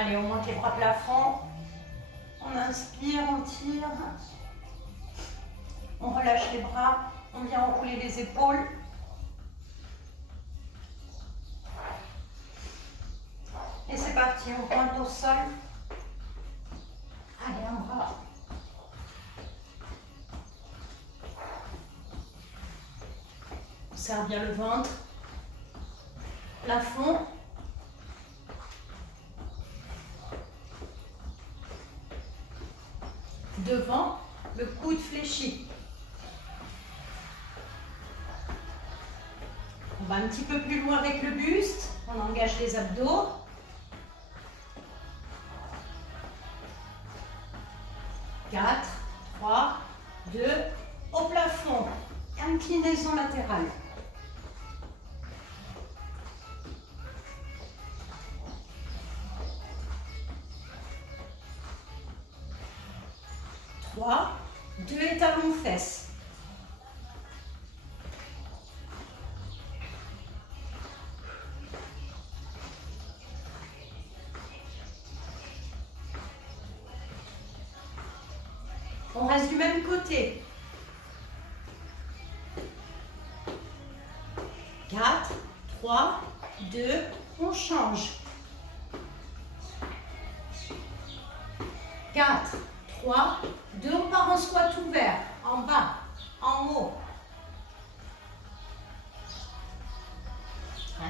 Allez, on monte les bras plafond. On inspire, on tire. On relâche les bras. On vient enrouler les épaules. Et c'est parti, on pointe au sol. Allez, un bras. On serre bien le ventre. Plafond. Devant, le coude fléchi. On va un petit peu plus loin avec le buste. On engage les abdos. Quatre, 3, 2, au plafond. Inclinaison latérale. Trois, 2 étalons fesses. On reste du même côté. 4, 3, 2, on change. 4, 3, 2, on part en squat ouvert, en bas, en haut.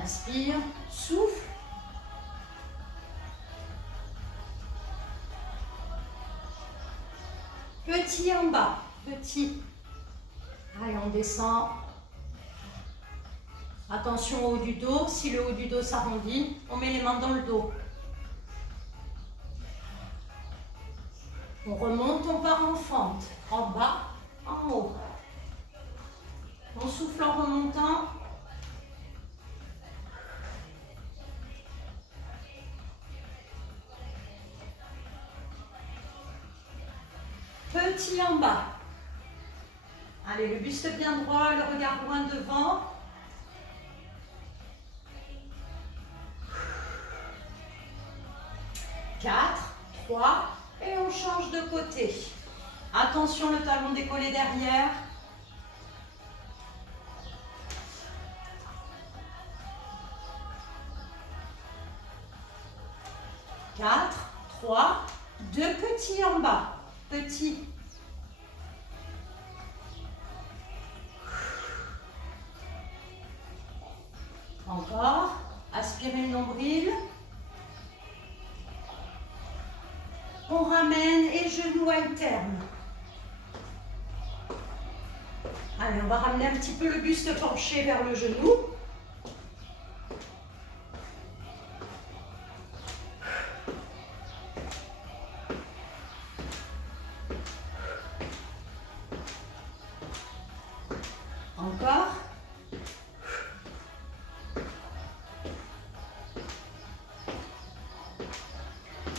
Inspire, souffle. Petit en bas, petit. Allez, on descend. Attention au haut du dos. Si le haut du dos s'arrondit, on met les mains dans le dos. On remonte, on part en fente. En bas, en haut. On souffle en remontant. Petit en bas. Allez, le buste bien droit, le regard loin devant. Quatre, 3, et on change de côté. Attention, le talon décollé derrière. Quatre, 3, 2 petits en bas. Petit. Encore. Aspirez le nombril. On ramène et genoux alternent. Allez, on va ramener un petit peu le buste penché vers le genou. Encore.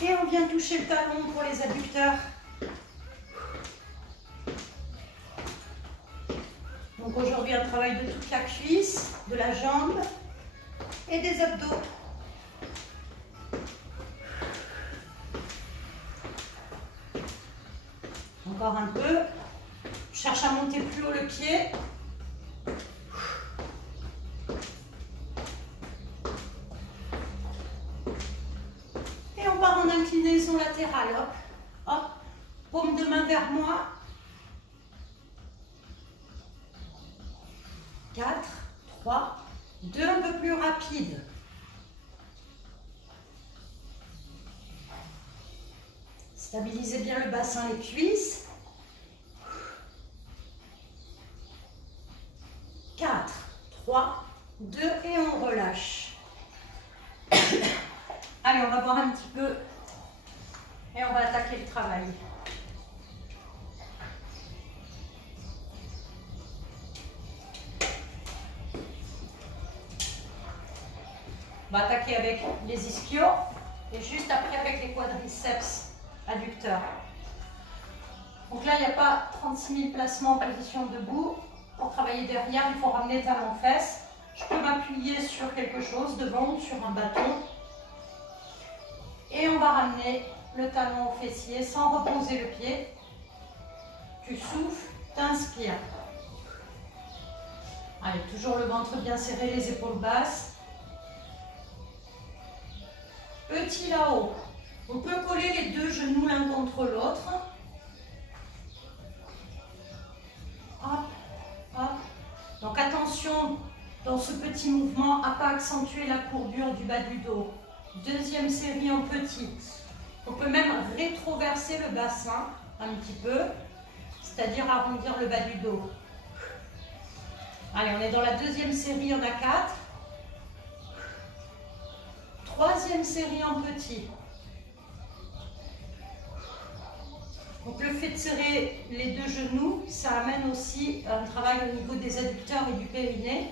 Et on vient toucher le talon pour les adducteurs. Donc aujourd'hui, un travail de toute la cuisse, de la jambe et des abdos. Encore un peu. Je cherche à monter plus haut le pied. Et on part en inclinaison latérale. Hop, hop. Paume de main vers moi. 4, 3, 2, un peu plus rapide. Stabilisez bien le bassin, les cuisses. 4, 3, 2 et on relâche. Allez, on va boire un petit peu et on va attaquer le travail. On va attaquer avec les ischios et juste après avec les quadriceps adducteurs. Donc là, il n'y a pas 36 000 placements en position debout. Pour travailler derrière, il faut ramener talons-fesses. Je peux m'appuyer sur quelque chose, devant ou sur un bâton. Et on va ramener le talon au fessier sans reposer le pied. Tu souffles, t'inspires. Allez, toujours le ventre bien serré, les épaules basses. Petit là-haut. On peut coller les deux genoux l'un contre l'autre. Hop, hop. Donc attention dans ce petit mouvement à ne pas accentuer la courbure du bas du dos. Deuxième série en petit. On peut même rétroverser le bassin un petit peu, c'est-à-dire arrondir le bas du dos. Allez, on est dans la deuxième série, on a 4. Troisième série en petit. Donc le fait de serrer les deux genoux, ça amène aussi un travail au niveau des adducteurs et du périnée.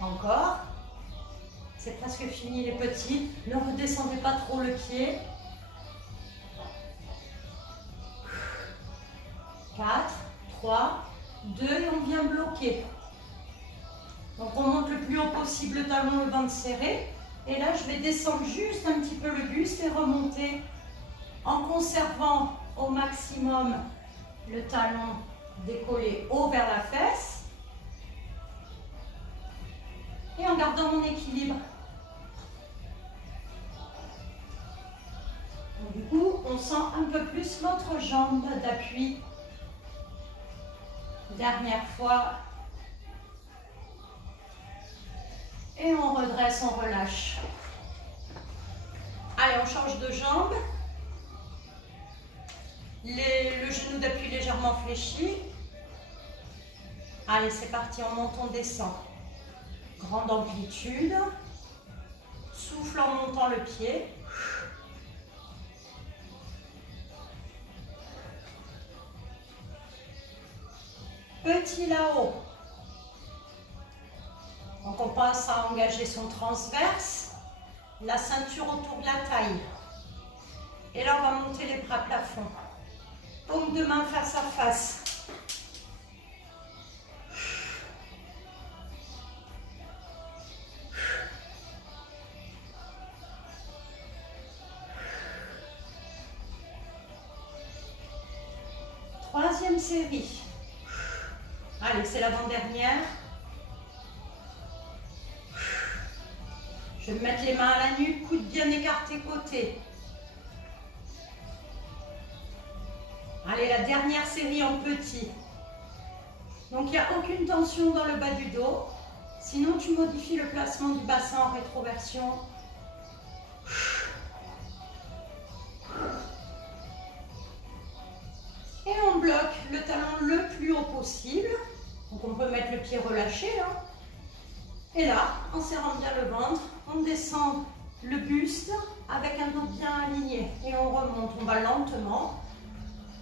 Encore. C'est presque fini les petits. Ne redescendez pas trop le pied. 4, 3, 2 et on vient bloquer. Donc on monte le plus haut possible le talon, le ventre serré. Et là je vais descendre juste un petit peu le buste et remonter en conservant au maximum le talon décollé haut vers la fesse. Et en gardant mon équilibre. Donc, du coup, on sent un peu plus notre jambe d'appui. Dernière fois. Et on redresse, on relâche. Allez, on change de jambe. Le genou d'appui légèrement fléchi. Allez, c'est parti, on monte, on descend. Grande amplitude. Souffle en montant le pied. Petit là-haut. Donc on passe à engager son transverse, la ceinture autour de la taille. Et là on va monter les bras plafond. Paume de main face à face. Troisième série. Allez, c'est l'avant-dernière. Je vais mettre les mains à la nuque, coudes bien écartés côté. Allez, la dernière série en petit. Donc, il n'y a aucune tension dans le bas du dos. Sinon, tu modifies le placement du bassin en rétroversion. Et on bloque le talon le plus haut possible. Donc on peut mettre le pied relâché. Et là, en serrant bien le ventre, on descend le buste avec un dos bien aligné. Et on remonte, on va lentement.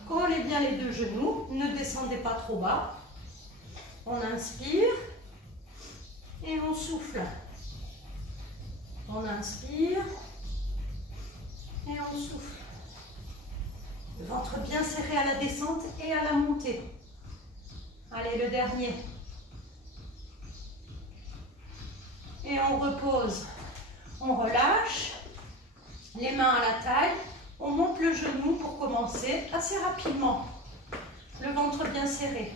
Collez bien les deux genoux, ne descendez pas trop bas. On inspire et on souffle. On inspire et on souffle. Le ventre bien serré à la descente et à la montée. Allez, le dernier. Et on repose. On relâche. Les mains à la taille. On monte le genou pour commencer assez rapidement. Le ventre bien serré.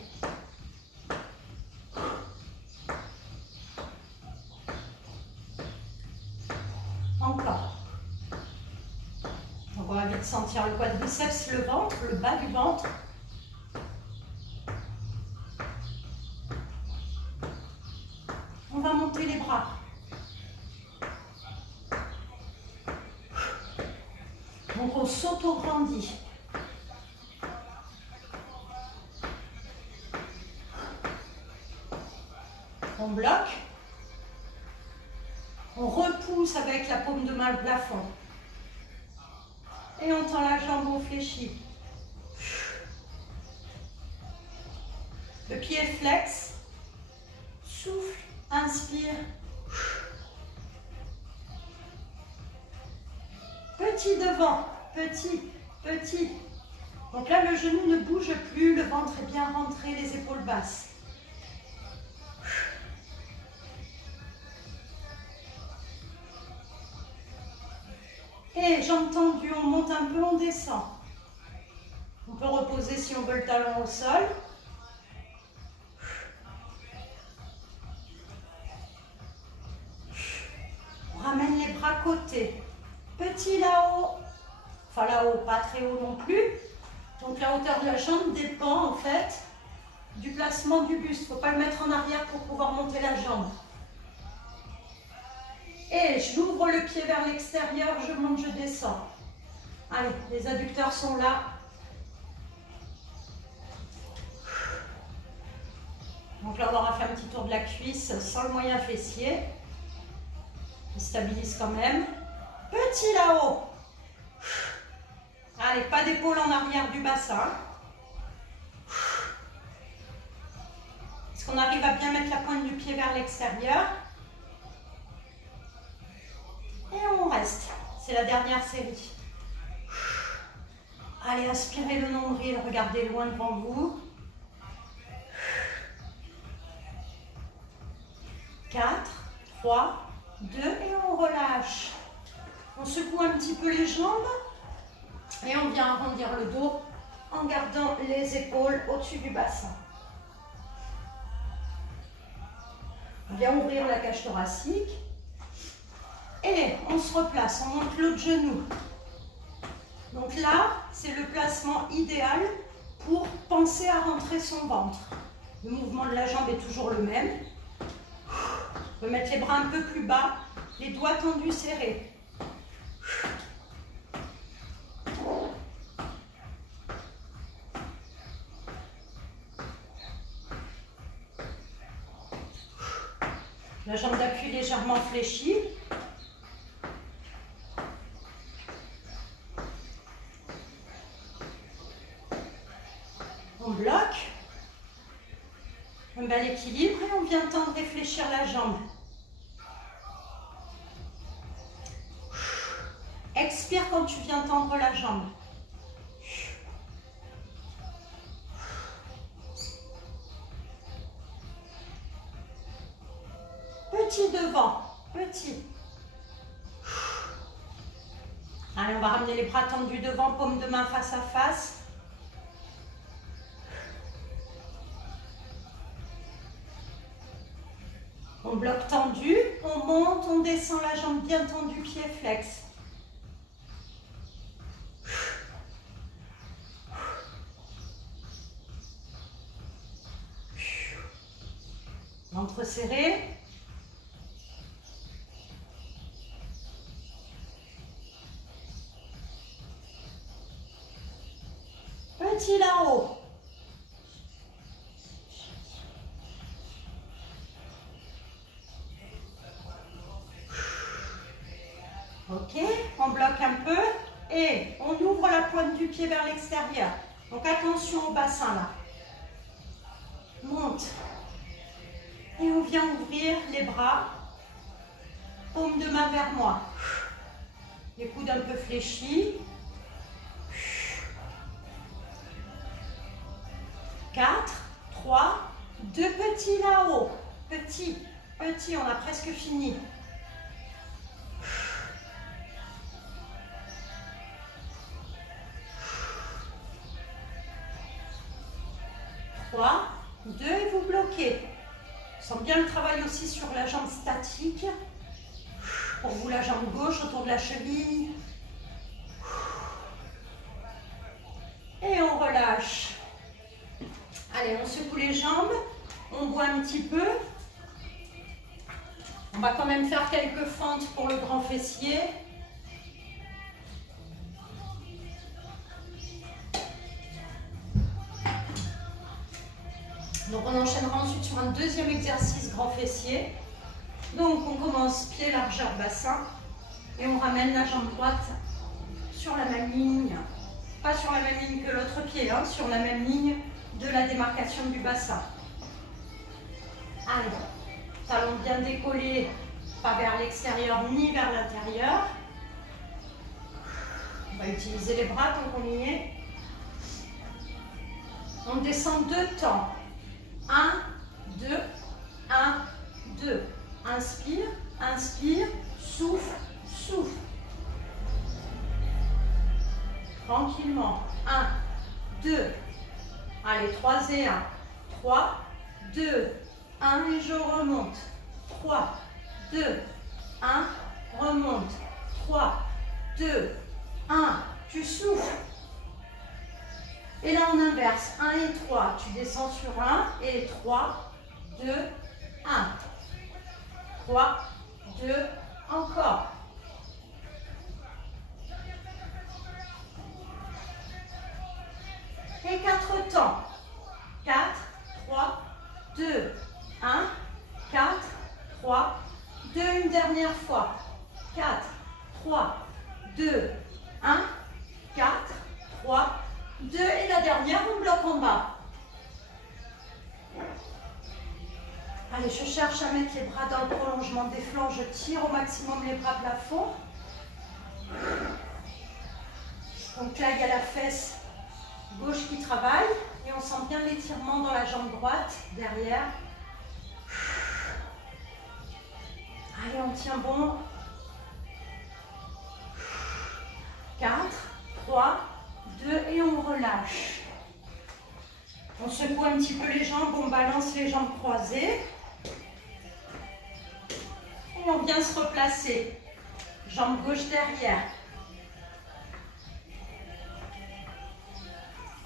Encore. On va vite sentir le quadriceps, le ventre, le bas du ventre. On va monter les bras. Donc on s'auto-grandit. On bloque. On repousse avec la paume de main le plafond. Et on tend la jambe au fléchi. Le pied flex. Souffle, inspire. Petit devant, petit, petit. Donc là, le genou ne bouge plus, le ventre est bien rentré, les épaules basses. Et jambes tendues, on monte un peu, on descend. On peut reposer si on veut le talon au sol. On ramène les bras côté. Petit là-haut. Enfin là-haut, pas très haut non plus. Donc la hauteur de la jambe dépend en fait du placement du buste. Il ne faut pas le mettre en arrière pour pouvoir monter la jambe. Et j'ouvre le pied vers l'extérieur, je monte, je descends. Allez, les adducteurs sont là. Donc là, on aura fait un petit tour de la cuisse sans le moyen fessier. Il stabilise quand même. Petit là-haut. Allez, pas d'épaule en arrière du bassin. Est-ce qu'on arrive à bien mettre la pointe du pied vers l'extérieur? Et on reste. C'est la dernière série. Allez, aspirez le nombril, regardez loin devant vous. 4, 3, 2 et on relâche. On secoue un petit peu les jambes et on vient arrondir le dos en gardant les épaules au-dessus du bassin. On vient ouvrir la cage thoracique et on se replace, on monte l'autre genou. Donc là, c'est le placement idéal pour penser à rentrer son ventre. Le mouvement de la jambe est toujours le même. On peut mettre les bras un peu plus bas, les doigts tendus, serrés. La jambe d'appui légèrement fléchie. On bloque. Un bel équilibre et on vient tendre, réfléchir la jambe. Expire quand tu viens tendre la jambe. Petit devant, petit. Allez, on va ramener les bras tendus devant, paume de main face à face. On bloque tendu, on monte, on descend la jambe bien tendue, pied flex. Ventre serré. Petit là-haut. Ok, on bloque un peu et on ouvre la pointe du pied vers l'extérieur. Donc attention au bassin là. Monte. Et on vient ouvrir les bras. Paume de main vers moi. Les coudes un peu fléchis. 4, 3, 2 petits là-haut. Petit, petit, on a presque fini. 3, 2 et vous bloquez. On sent bien le travail aussi sur la jambe statique. Pour vous, la jambe gauche autour de la cheville. Et on relâche. Allez, on secoue les jambes. On boit un petit peu. On va quand même faire quelques fentes pour le grand fessier. Donc on enchaînera ensuite sur un deuxième exercice grand fessier. Donc on commence pied largeur bassin et on ramène la jambe droite sur la même ligne. Pas sur la même ligne que l'autre pied, hein, sur la même ligne de la démarcation du bassin. Allez, talon bien décollé, pas vers l'extérieur ni vers l'intérieur. On va utiliser les bras tant qu'on y est. On descend 2 temps. 1, 2, 1, 2. Inspire, inspire, souffle, souffle. tranquillement. 1, 2. Allez, 3 et 1. 3, 2, 1 et je remonte. 3, 2, 1, remonte. 3, 2, 1, tu souffles. Et là, on inverse. 1 et 3, tu descends sur 1 et 3, 2, 1. 3, 2, encore. Et 4 temps. 4, 3, 2, 1, 4, 3, 2, une dernière fois. 4, 3, 2, 1, 4, 3, 2, et la dernière, on bloque en bas. Allez, je cherche à mettre les bras dans le prolongement des flancs, je tire au maximum les bras plafond. Donc là, il y a la fesse gauche qui travaille et on sent bien l'étirement dans la jambe droite, derrière. Allez, on tient bon. 4, 3, 2 et on relâche. On secoue un petit peu les jambes, on balance les jambes croisées. Et on vient se replacer. Jambe gauche derrière.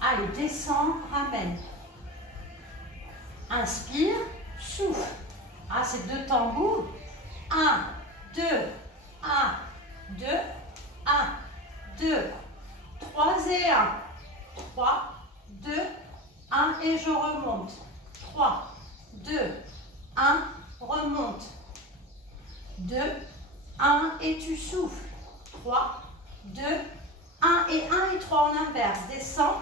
Allez, descend, ramène. Inspire, souffle. Ah, c'est 2 tambours. 1, 2, 1, 2, 1, 2, 3 et 1. 3, 2, 1 et je remonte. 3, 2, 1, remonte. 2, 1 et tu souffles. 3, 2, 1 et 1 et 3 en inverse. Descends.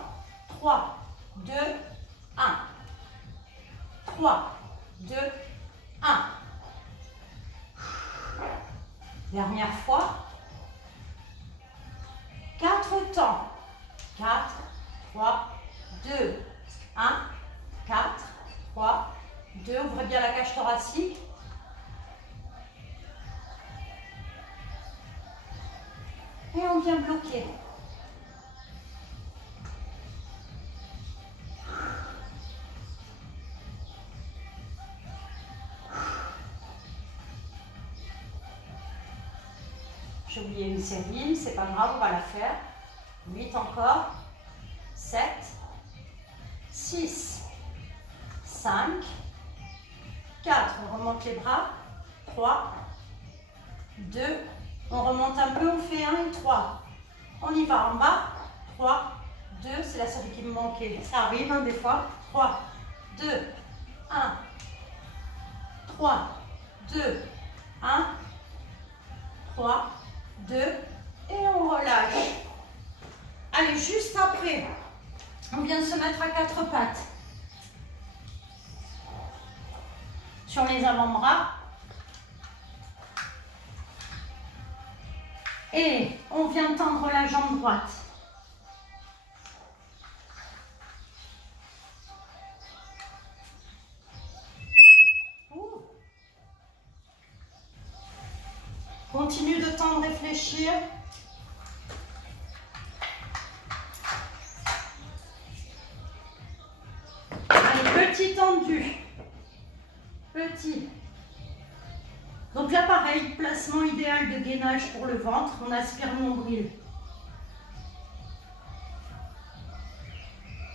3, 2, 1. 3, 2, 1. Dernière fois. 4 temps. 4, 3, 2, 1, 4, 3, 2. Ouvrez bien la cage thoracique. Et on vient bloquer. J'ai oublié une série, c'est pas grave, on va la faire. 8 encore. 7, 6, 5, 4. On remonte les bras. 3, 2, on remonte un peu, on fait 1 et 3. On y va en bas. 3, 2, c'est la série qui me manquait. Ça arrive hein, des fois. 3, 2, 1, 3, 2, 1, 3, 2, et on relâche. Allez, juste après, on vient de se mettre à 4 pattes. Sur les avant-bras. Et on vient tendre la jambe droite. Continue de tendre, réfléchir. Allez, petit tendu. Petit. Donc là, pareil, placement idéal de gainage pour le ventre. On aspire le nombril.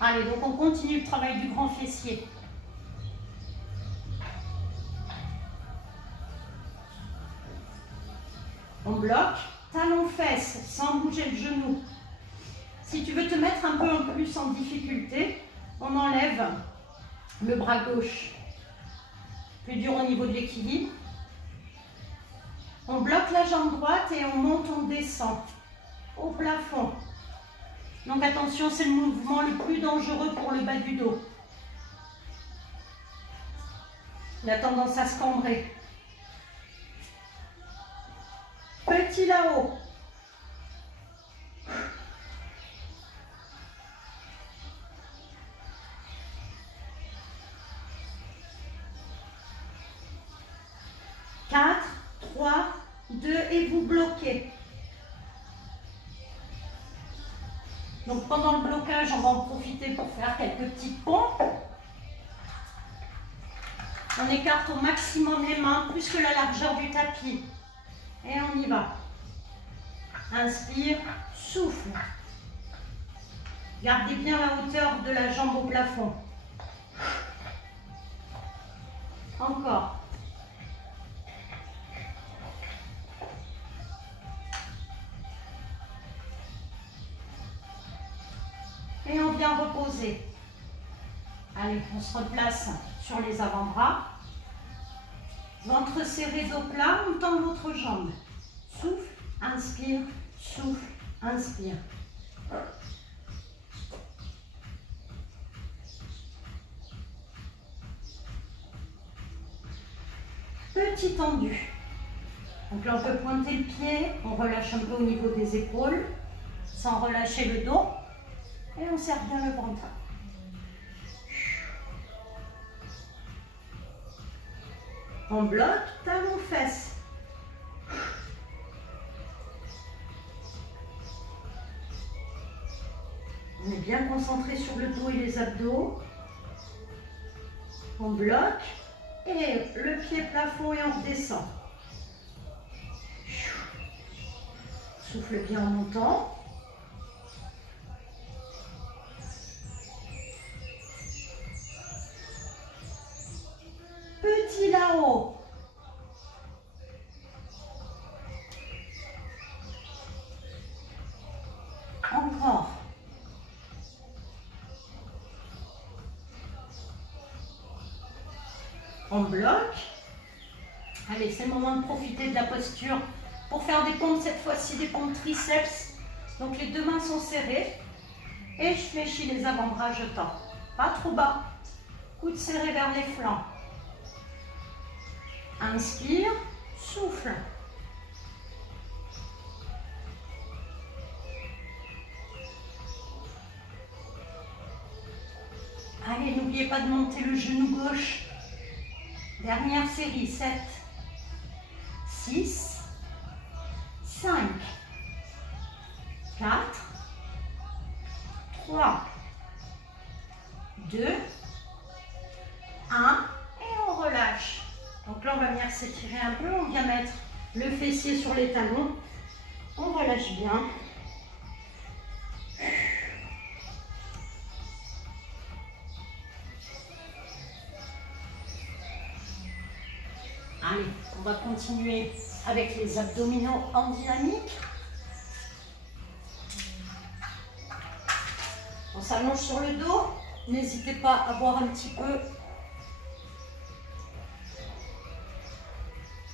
Allez, donc on continue le travail du grand fessier. On bloque, talon-fesse, sans bouger le genou. Si tu veux te mettre un peu en plus en difficulté, on enlève le bras gauche. Plus dur au niveau de l'équilibre. On bloque la jambe droite et on monte, on descend au plafond. Donc attention, c'est le mouvement le plus dangereux pour le bas du dos. Il a tendance à se cambrer. Petit là-haut. Quatre, 3, 2 et vous bloquez. Donc pendant le blocage, on va en profiter pour faire quelques petites pompes. On écarte au maximum les mains, plus que la largeur du tapis. Et on y va. Inspire, souffle. Gardez bien la hauteur de la jambe au plafond. Encore. Et on vient reposer. Allez, on se replace sur les avant-bras. Ventre serré, dos plat, on tend l'autre jambe. Souffle, inspire, souffle, inspire. Petit tendu. Donc là, on peut pointer le pied, on relâche un peu au niveau des épaules, sans relâcher le dos. Et on serre bien le ventre. On bloque, talon, fesses. On est bien concentré sur le dos et les abdos. On bloque et le pied plafond et on redescend. Souffle bien en montant. Petit là-haut. Encore. On bloque. Allez, c'est le moment de profiter de la posture pour faire des pompes, cette fois-ci des pompes triceps. Donc les deux mains sont serrées et je fléchis les avant-bras, je tends. Pas trop bas. Coude serré vers les flancs. Inspire, souffle. Allez, n'oubliez pas de monter le genou gauche. Dernière série, 7, 6, 5, 4, 3, 2, 1 et on relâche. Donc là, on va venir s'étirer un peu, on vient mettre le fessier sur les talons, on relâche bien. Allez, on va continuer avec les abdominaux en dynamique. On s'allonge sur le dos, n'hésitez pas à boire un petit peu.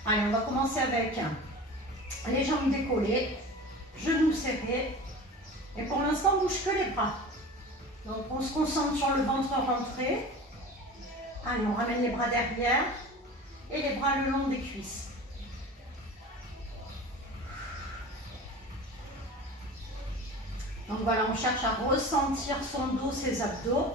Allez, on va commencer avec les jambes décollées, genoux serrés. Et pour l'instant, on bouge que les bras. Donc, on se concentre sur le ventre rentré. Allez, on ramène les bras derrière et les bras le long des cuisses. Donc voilà, on cherche à ressentir son dos, ses abdos.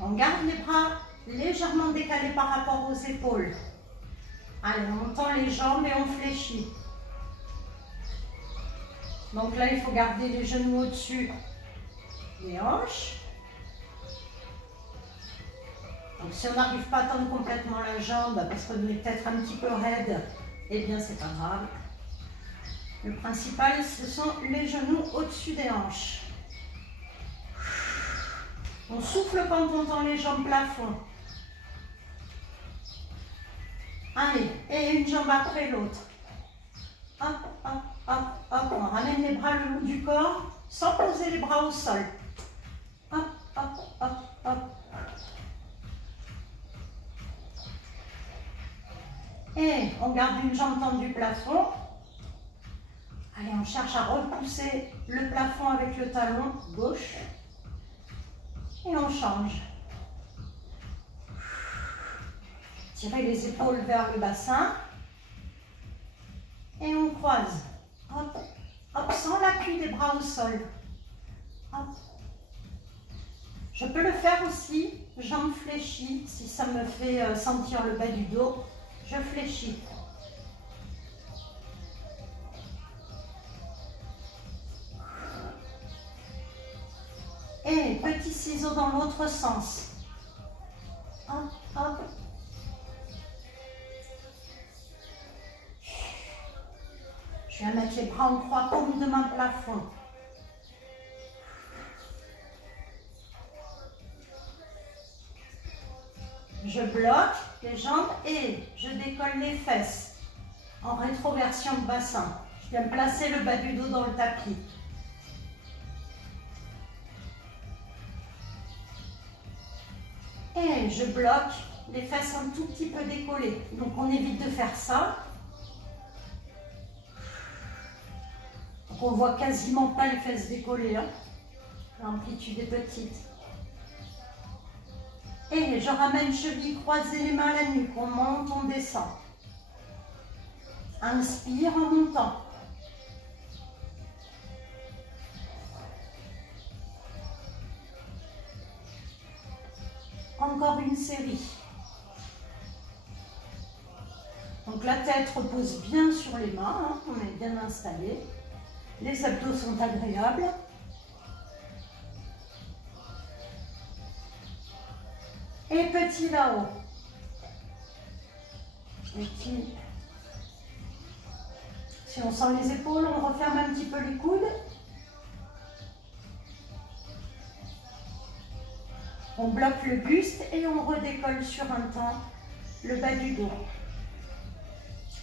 On garde les bras légèrement décalés par rapport aux épaules. Allez, on tend les jambes et on fléchit. Donc là, il faut garder les genoux au-dessus des hanches. Donc si on n'arrive pas à tendre complètement la jambe, parce qu'on est peut-être un petit peu raide, eh bien c'est pas grave. Le principal, ce sont les genoux au-dessus des hanches. On souffle quand on tend les jambes plafond. Allez, et une jambe après l'autre. Hop, hop, hop, hop. On ramène les bras le long du corps sans poser les bras au sol. Hop, hop, hop, hop. Et on garde une jambe tendue plafond. Allez, on cherche à repousser le plafond avec le talon gauche. Et on change. Tirez les épaules vers le bassin. Et on croise. Hop, hop, sans l'appui des bras au sol. Hop. Je peux le faire aussi, jambes fléchies, si ça me fait sentir le bas du dos, je fléchis. Et petit ciseau dans l'autre sens. Hop, hop. Je vais mettre les bras en croix comme de mon plafond. Je bloque les jambes et je décolle les fesses en rétroversion de bassin. Je viens placer le bas du dos dans le tapis. Et je bloque les fesses un tout petit peu décollées. Donc on évite de faire ça. Donc on voit quasiment pas les fesses décollées. Hein. L'amplitude est petite. Et je ramène cheville croisée, les mains à la nuque. On monte, on descend. Inspire en montant. Encore une série. Donc la tête repose bien sur les mains, hein, on est bien installé. Les abdos sont agréables. Et petit là-haut. Petit. Si on sent les épaules, on referme un petit peu les coudes. On bloque le buste et on redécolle sur un temps le bas du dos,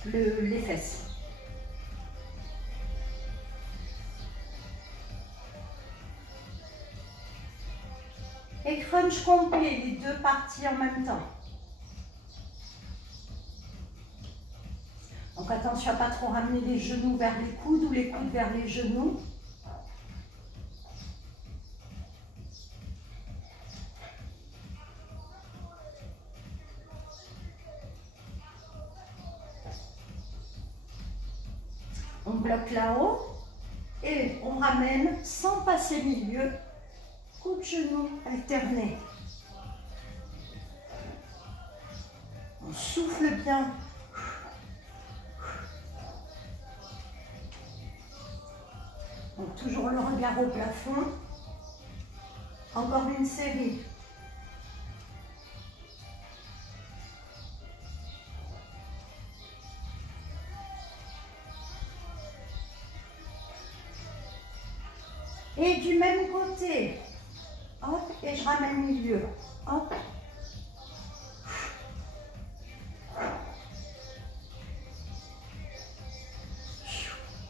les fesses. Et crunch complet, les deux parties en même temps. Donc attention à ne pas trop ramener les genoux vers les coudes ou les coudes vers les genoux. On bloque là-haut et on ramène sans passer milieu, coup de genou alterné. On souffle bien. Donc toujours le regard au plafond. Encore une série. Et du même côté, hop, et je ramène milieu, hop.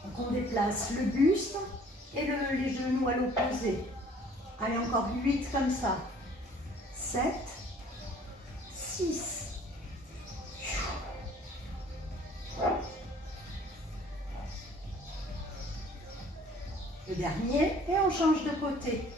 Donc on déplace le buste et les genoux à l'opposé. Allez, encore 8 comme ça. 7, 6. Le dernier, et on change de côté.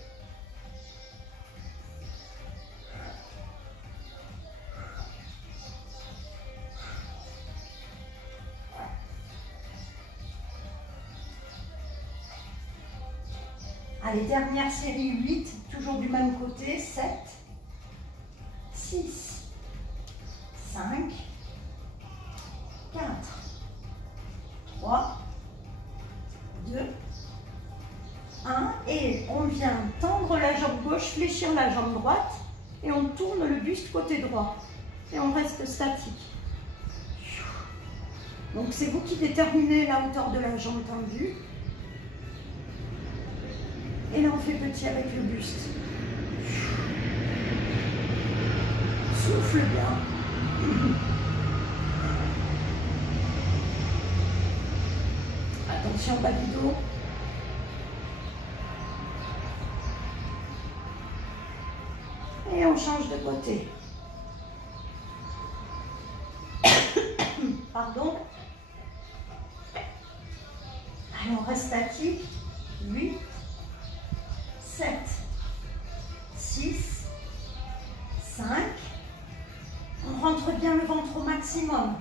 Allez, dernière série, 8, toujours du même côté, 7, 6, 5, 4, 3, 2, 1, et on vient tendre la jambe gauche, fléchir la jambe droite, et on tourne le buste côté droit. Et on reste statique. Donc c'est vous qui déterminez la hauteur de la jambe tendue. Et là on fait petit avec le buste. Souffle bien. Attention bas du dos. Et on change de côté. Pardon. Allez, on reste statique. 8, 7, 6, 5. On rentre bien le ventre au maximum.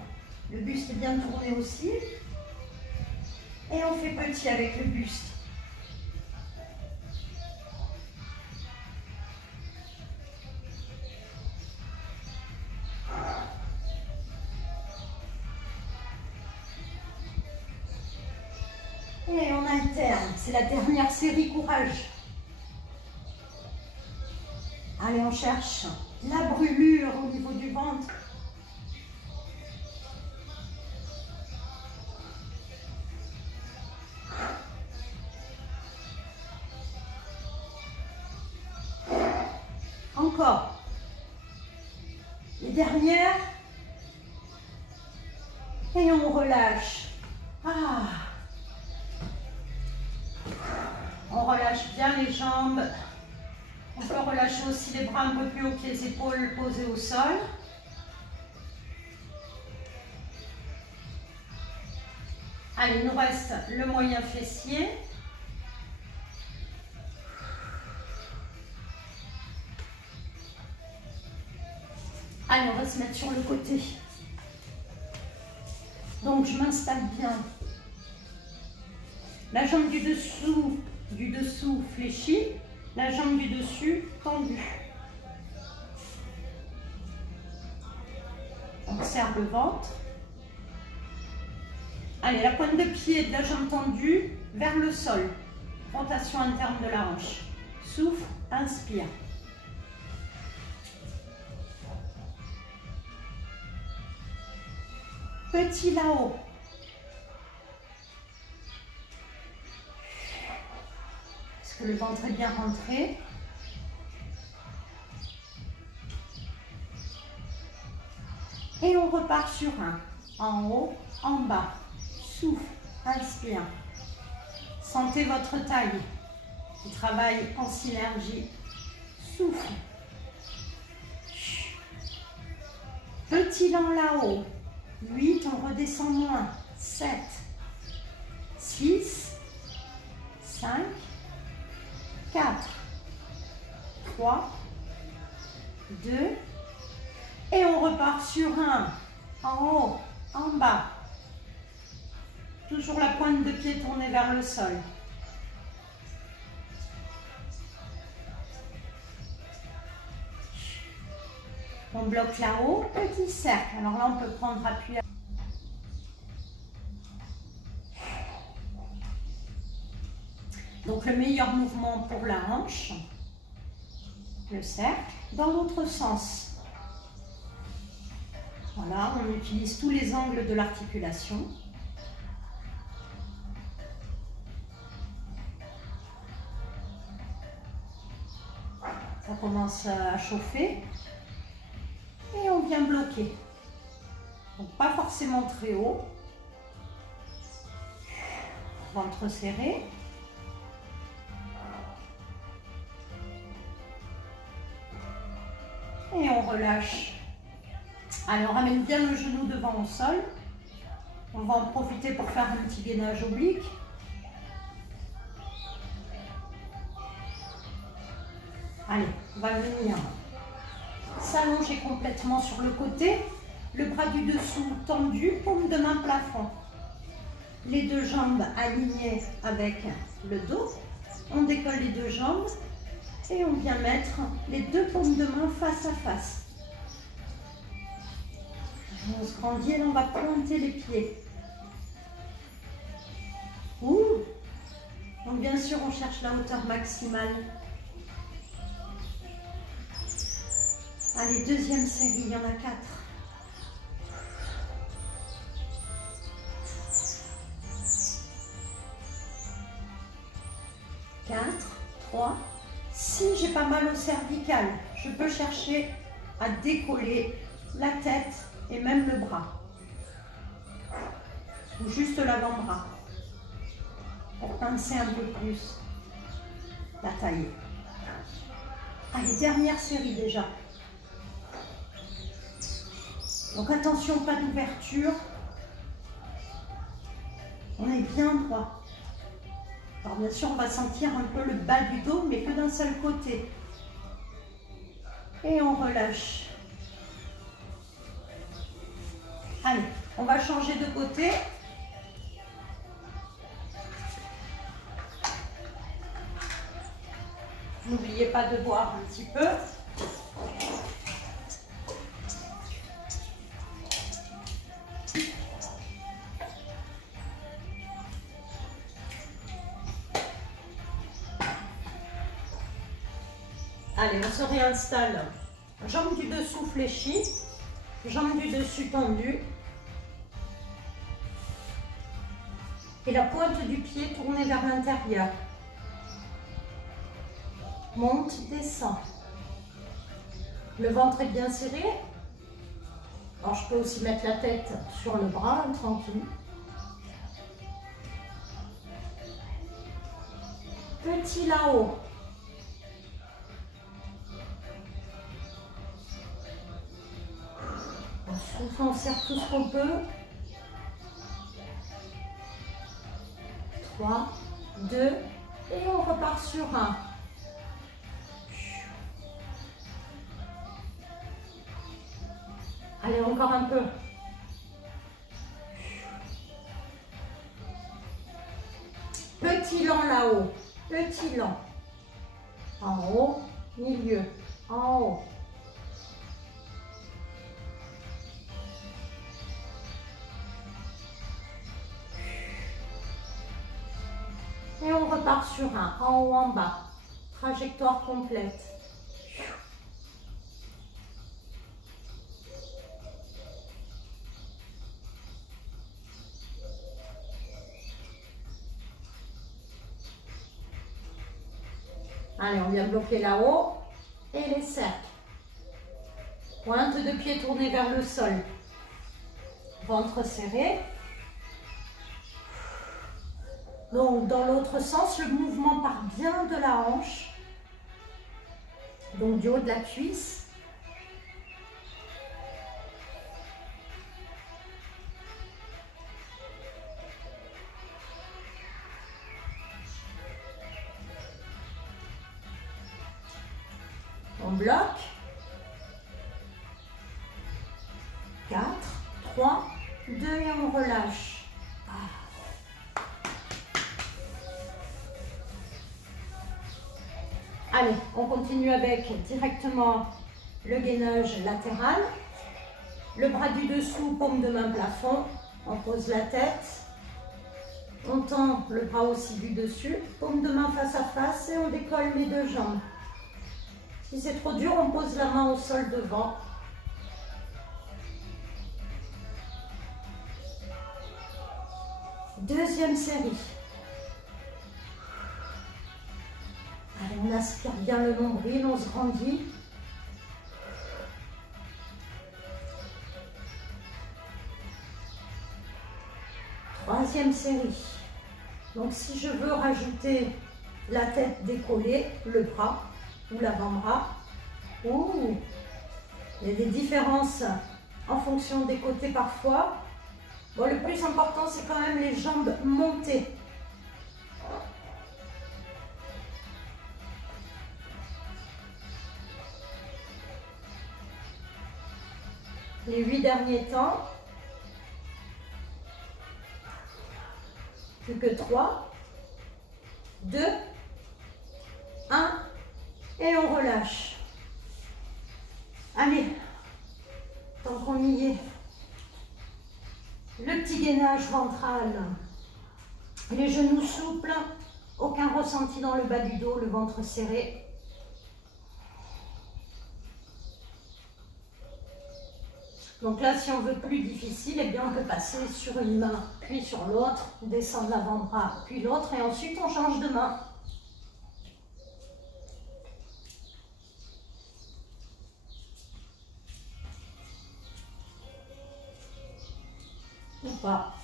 Le buste est bien tourné aussi. Et on fait petit avec le buste. Et on alterne. C'est la dernière série, courage. Allez, on cherche la brûlure au niveau du ventre. Encore. Les dernières. Et on relâche. Ah. On relâche bien les jambes. On peut relâcher aussi les bras un peu plus haut que les épaules posées au sol. Allez, il nous reste le moyen fessier. Allez, on va se mettre sur le côté. Donc, je m'installe bien. La jambe du dessous fléchie, la jambe du dessus tendue. On serre le ventre. Allez, la pointe de pied de la jambe tendue vers le sol. Rotation interne de la hanche. Souffle, inspire. Petit là-haut. Est-ce que le ventre est bien rentré? Et on repart sur un. En haut, en bas. Souffle, inspire. Sentez votre taille qui travaille en synergie. Souffle. Petit lent là-haut. 8, on redescend moins. 7, 6, 5, 4, 3, 2, et on repart sur un. En haut, en bas. Toujours la pointe de pied tournée vers le sol. On bloque là-haut, petit cercle. Alors là, on peut prendre appui. Donc le meilleur mouvement pour la hanche, le cercle, dans l'autre sens. Voilà, on utilise tous les angles de l'articulation. Ça commence à chauffer. Et on vient bloquer. Donc pas forcément très haut. Ventre serré. Et on relâche. Allez, on ramène bien le genou devant au sol. On va en profiter pour faire un petit gainage oblique. Allez, on va venir s'allonger complètement sur le côté. Le bras du dessous tendu, paume de main plafond. Les deux jambes alignées avec le dos. On décolle les deux jambes et on vient mettre les deux paumes de main face à face. On se grandit et là on va pointer les pieds. Ouh. Donc bien sûr on cherche la hauteur maximale. Allez, deuxième série, il y en a 4. Si j'ai pas mal au cervical, je peux chercher à décoller la tête et même le bras. Ou juste l'avant-bras. Pour pincer un peu plus la taille. Allez, dernière série déjà. Donc attention, pas d'ouverture. On est bien droit. Alors bien sûr, on va sentir un peu le bas du dos, mais que d'un seul côté. Et on relâche. Allez, on va changer de côté. N'oubliez pas de boire un petit peu. Allez, on se réinstalle. Jambe du dessous fléchie, jambe du dessus tendue. Et la pointe du pied tournée vers l'intérieur. Monte, descend. Le ventre est bien serré. Alors, je peux aussi mettre la tête sur le bras, tranquille. Petit là-haut. On serre tout ce qu'on peut. 3, 2, et on repart sur 1. Allez, encore un peu. Petit lent là-haut. Petit lent. En haut, milieu, en haut. Et on repart sur un, en haut, en bas. Trajectoire complète. Allez, on vient bloquer là-haut et les cercles. Pointe de pied tournée vers le sol. Ventre serré. Donc, dans l'autre sens, le mouvement part bien de la hanche. Donc, du haut de la cuisse. On bloque. 4, 3, 2 et on relâche. Allez, on continue avec directement le gainage latéral. Le bras du dessous, paume de main plafond. On pose la tête. On tend le bras aussi du dessus. Paume de main face à face et on décolle les deux jambes. Si c'est trop dur, on pose la main au sol devant. Deuxième série. Allez, on aspire bien le nombril, on se grandit. Troisième série. Donc si je veux rajouter la tête décollée, le bras ou l'avant-bras, il y a des différences en fonction des côtés parfois. Bon, le plus important, c'est quand même les jambes montées. Les 8 derniers temps. Plus que 3, 2, 1 et on relâche. Allez, tant qu'on y est, le petit gainage ventral, les genoux souples, aucun ressenti dans le bas du dos, le ventre serré. Donc là, si on veut plus difficile, eh bien on peut passer sur une main, puis sur l'autre, descendre l'avant-bras, puis l'autre, et ensuite on change de main. Ou pas.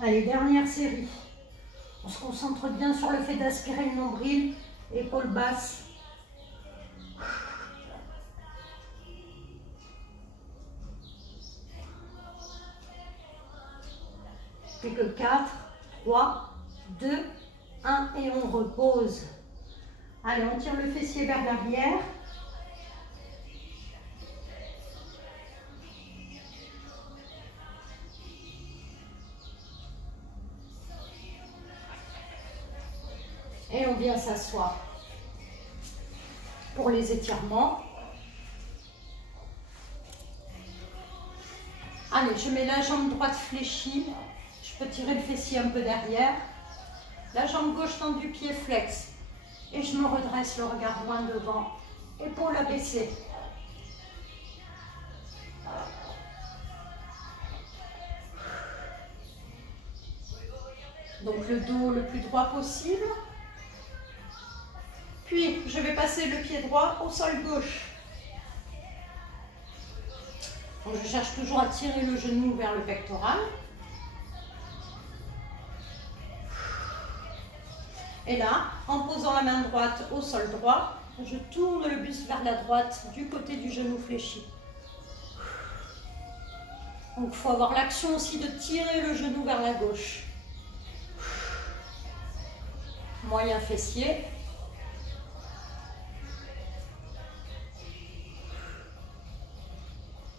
Allez, dernière série. On se concentre bien sur le fait d'aspirer le nombril, épaules basses. Plus que 4, 3, 2, 1 et on repose. Allez, on tire le fessier vers l'arrière. Et on vient s'asseoir pour les étirements. Allez, je mets la jambe droite fléchie. Je peux tirer le fessier un peu derrière. La jambe gauche tendue, pied flex. Et je me redresse, le regard loin devant, épaules abaissées. Donc le dos le plus droit possible. Puis je vais passer le pied droit au sol gauche. Donc, je cherche toujours à tirer le genou vers le pectoral. Et là, en posant la main droite au sol droit, je tourne le buste vers la droite du côté du genou fléchi. Donc il faut avoir l'action aussi de tirer le genou vers la gauche. Moyen fessier.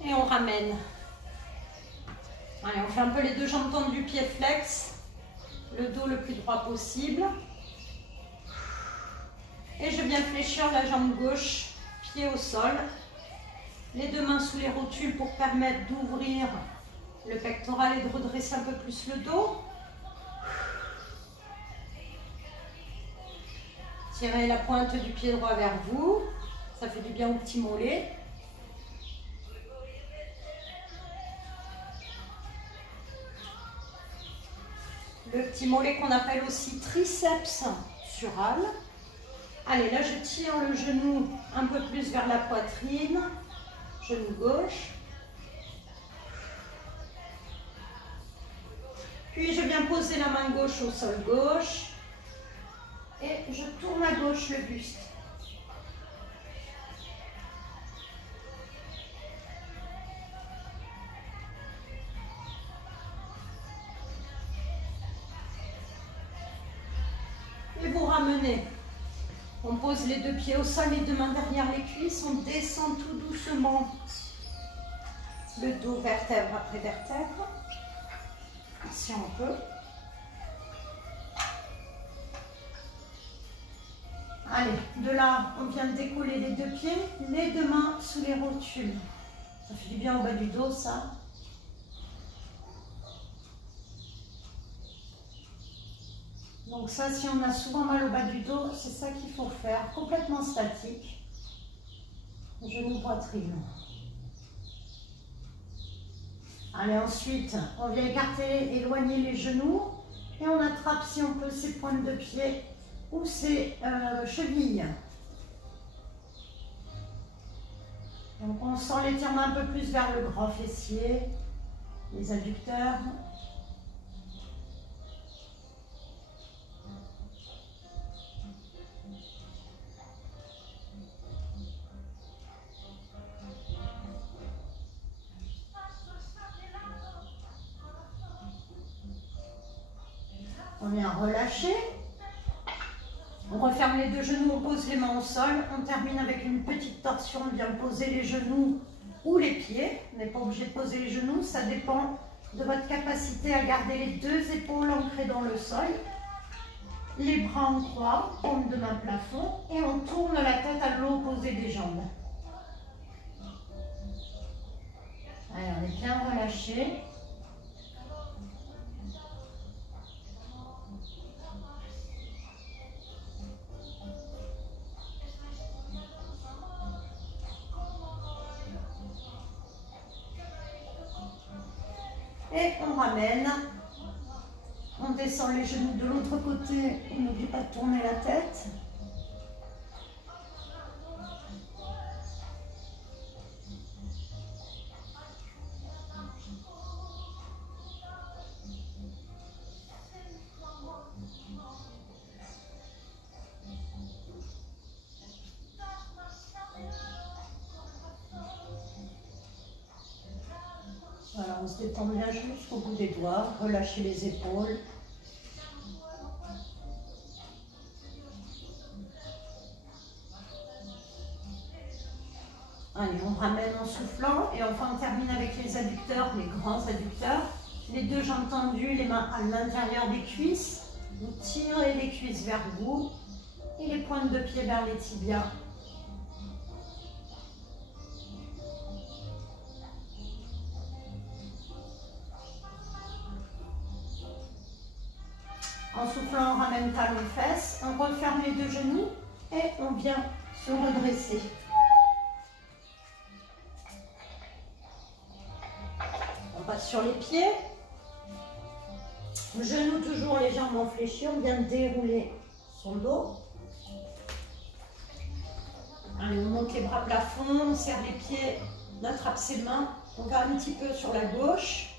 Et on ramène. Allez, on fait un peu les deux jambes tendues, pieds flex. Le dos le plus droit possible. Et je viens fléchir la jambe gauche, pied au sol. Les deux mains sous les rotules pour permettre d'ouvrir le pectoral et de redresser un peu plus le dos. Tirez la pointe du pied droit vers vous. Ça fait du bien au petit mollet. Le petit mollet qu'on appelle aussi triceps sural. Allez, là je tire le genou un peu plus vers la poitrine. Genou gauche. Puis je viens poser la main gauche au sol gauche. Et je tourne à gauche le buste. Et vous ramenez. On pose les deux pieds au sol, les deux mains derrière les cuisses. On descend tout doucement le dos vertèbre après vertèbre. Si on peut. Allez, de là, on vient de décoller les deux pieds, les deux mains sous les rotules. Ça fait du bien au bas du dos, ça. Donc ça, si on a souvent mal au bas du dos, c'est ça qu'il faut faire. Complètement statique. Genou, poitrine. Allez, ensuite, on vient écarter, éloigner les genoux. Et on attrape, si on peut, ses pointes de pied ou ses chevilles. Donc on sent l'étirement un peu plus vers le grand fessier, les adducteurs. On vient relâcher. On referme les deux genoux, on pose les mains au sol. On termine avec une petite torsion. On vient poser les genoux ou les pieds. On n'est pas obligé de poser les genoux. Ça dépend de votre capacité à garder les deux épaules ancrées dans le sol. Les bras en croix, paume de main plafond. Et on tourne la tête à l'opposé des jambes. Allez, on est bien relâché. Et on ramène, on descend les genoux de l'autre côté, on n'oublie pas de tourner la tête. Voilà, on se détend bien jusqu'au bout des doigts, relâchez les épaules. Allez, on ramène en soufflant et enfin on termine avec les adducteurs, les grands adducteurs. Les deux jambes tendues, les mains à l'intérieur des cuisses. Vous tirez les cuisses vers vous et les pointes de pied vers les tibias. En soufflant, on ramène talons fesses, on referme les deux genoux, Et on vient se redresser. On passe sur les pieds. Genoux toujours légèrement fléchis. On vient dérouler son dos. Allez, on monte les bras plafond, on serre les pieds, on attrape ses mains. On va un petit peu sur la gauche.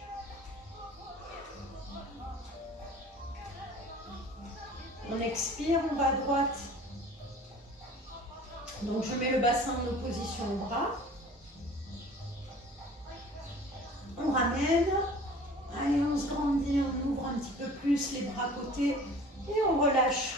On expire, on va à droite. Donc je mets le bassin en opposition au bras. On ramène. Allez, on se grandit, on ouvre un petit peu plus les bras côté et on relâche.